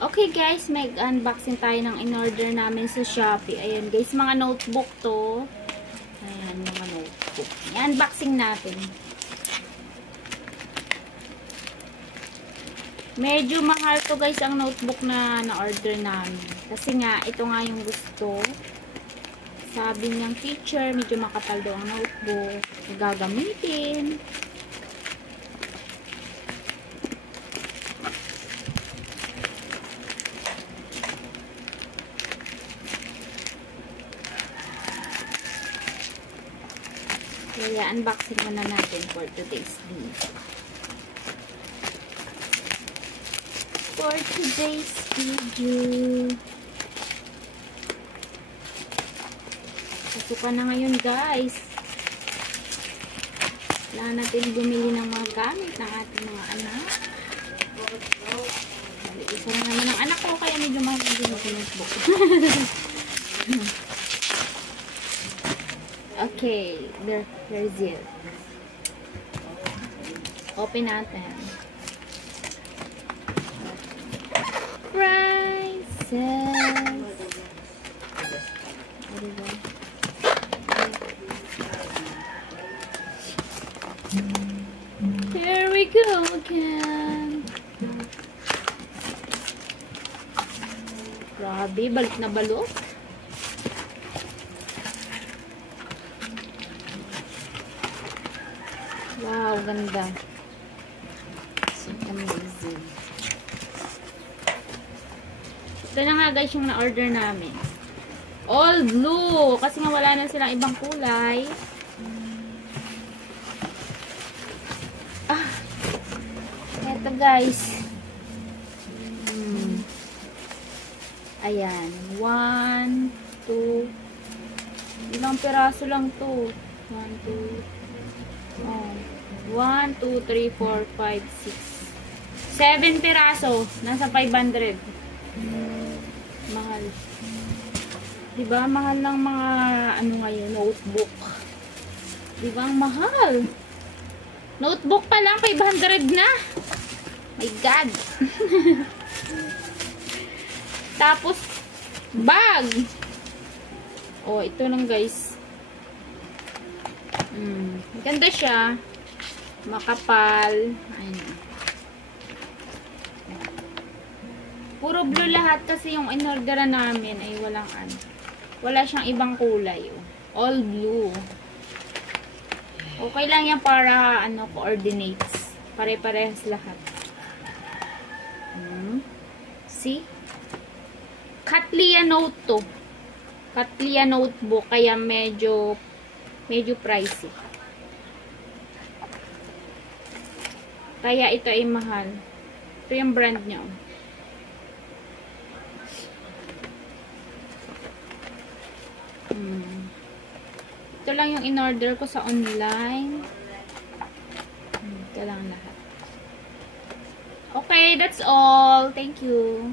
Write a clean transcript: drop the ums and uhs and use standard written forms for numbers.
Okay guys, mag-unboxing tayo ng in-order namin sa Shopee. Ayan guys, mga notebook to. Ayan, mga notebook. I-unboxing natin. Medyo mahal to guys ang notebook na na-order namin. Kasi nga, ito nga yung gusto. Sabi niyang teacher, medyo makapal daw ang notebook. Gagamitin. Kaya unboxing muna natin for today's video. For today's video. Pasukan na ngayon guys. Kailangan natin bumili ng mga gamit ng ating mga anak. Isa na naman ang anak ko kaya medyo mahal din yung notebook. Okay, there's it. Open natin. Prices. Here we go again. Grabe, balik na balot. Wow, ganda. So amazing. Ito na nga guys yung na-order namin. All blue. Kasi nga wala na silang ibang kulay. Eto guys. Ayan. 1, 2. Ilang piraso lang to. 1, 2. 1, 2, 3, 4, 5, 6. 7 piraso. Nasa 500. Mahal. Diba? Mahal ng mga ano ngayon, notebook. Diba? Ang mahal. Notebook pa lang, 500 na. My God. Tapos, bag. Oh, ito lang guys. Ganda siya. Makapal. Ayun. Puro blue lahat kasi yung in-orderan namin ay walang ano. Wala siyang ibang kulay. All blue. Okay lang yan para ano, coordinates. Pare-parehas lahat. See? Cattleya Note to. Cattleya notebook kaya medyo pricey. Kaya ito ay mahal. Ito yung brand niya. Ito lang yung in-order ko sa online. Ito lang lahat. Okay, that's all. Thank you.